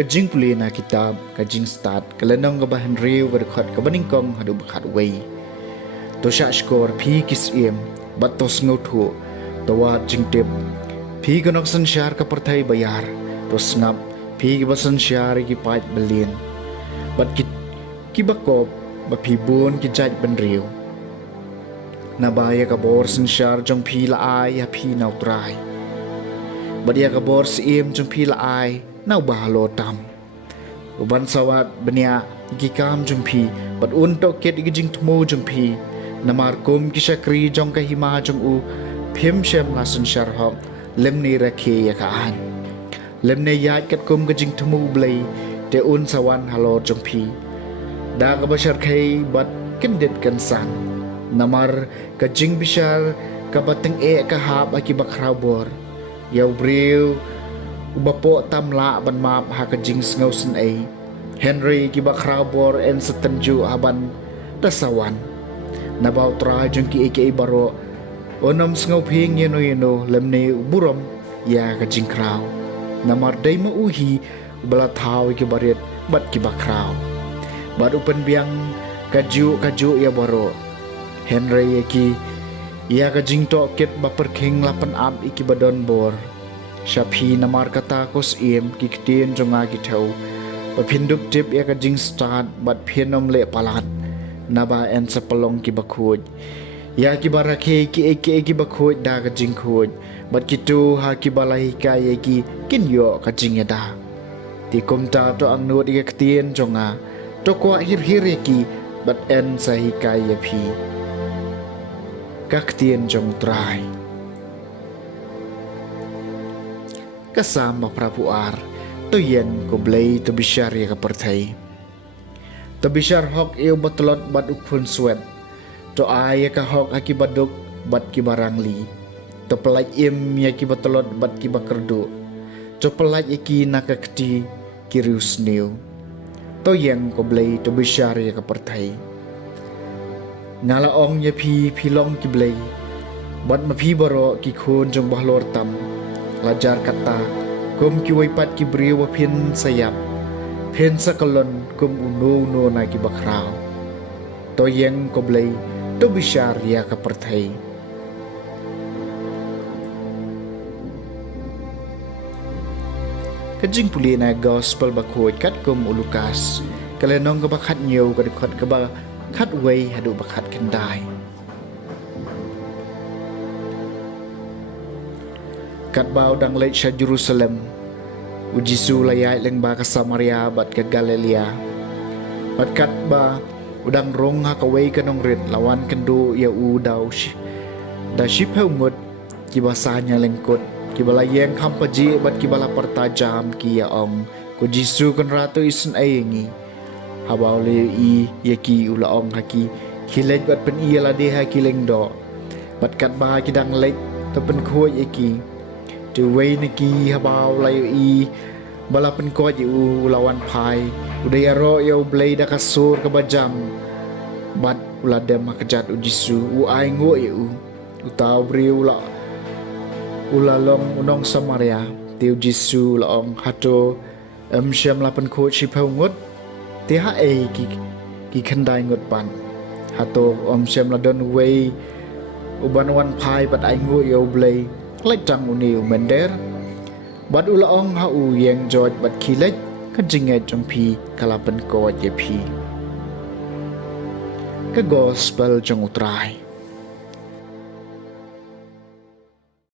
Kajing puli na kitab, kajing start, kalanong kabahan riw, kadukhat kabaningkong hadu bakhat way. To sya skor, pi kis bat tos ngautu, tawad jing tip. Pi kanok san syar kapartay bayar, to ngap, pi kibasan syar kipait belin. Bat kibakop, bapibun kijaj ban riw. Nabaya kabor san syar jong pi laay, pi nautray. Badia kabor si jong pi laay, nau bahalo tam. Uban sawat benia gikam jumpi, bat untuk ket igijing temu jumpi, namar kum kisakri jong kahima jong u, pim shem lasun syarhok, lemni rakhe yakaan. Lemni yat ket kum gijing temu blay, te un sawan halo jumpi. Da kabashar khay bat kendit kansan, namar kajing bishar kabateng kahap akibakrabor, yaw briw, ubapo tamla ban map ha kajing sngaw sen ay Henry kibakrabor en setenju haban tasawan nabaw tra jung ki baro onom sngaw phing yeno lemne burom ya kajing kraw namar day mauhi bala thaw kibarit bat kibakraw bat upen biang kaju ya baro Henry ya kajing to ket baperking lapan ab ikibadon bor Shapi namar kata kos kiktin jonga gitau papinduk tip ya kajing start bat phenom le palat naba en sapalong ki bakhoj ya ki barake ki bakhoj da kajing khoj bat kitu ha ki balai ka ye ki kinyo kajing da ti komta to ang nut ya ktin jonga to kwa hir ki bat en sahi ka ye phi kaktin jong trai kasama prapuar to yen ko blay to bishar ya kapartay to bishar hok iyo batlot bat ukpun swet to ay ka hok akibaduk bat kibarangli to pelaj ya kibatlot bat kibakerdu to pelaj iki nakakti kirius new to yen ko blay to bishar ya kapartay ngalaong ya pilong ki blay bat mapi baro ki khun jong bahlor tam lajar kata kum ki waipat ki briwa pin sayap pin sakalon kum uno na ki bakraw to yeng ko blay to bishar ya kapartay kajing puli na gospel bakhoj kat kum ulukas kalenong kabakhat nyew kadukhat kabakhat way hadu bakhat kendai kat bau dang leit sya Jerusalem ujisu layai leng ba ka Samaria bat ka Galilea bat kat ba udang rong ha kaway kanong rit lawan kendo ya u daw da shiphew ngut ki basanya lengkot ki balayeng hampaji bat ki bala partajam ki ya ong ko Jisu kan ratu isen ayengi habaw le i yaki ulaong haki kilej bat pen iya la de ha kileng do bat kat ba ki dang leit to pen khoi yaki tu way niki habaw layo i balapan ko u lawan pai udaya ro yaw blay da kasur kabajam bat uladem makajat u Jisu u ay ngo u utaw bri ulalong unong Samaria tiu Jisu laong hato syam lapan ko shipaw ngot ti ha ki khandai ngot pan hato syam ladon way uban wan pai bat ay ngo yaw blay lek jang uniu mender bat ulaong ha u yeng joj bat kilej kajinge jompi kalapan ko ye pi ka gospel jong utrai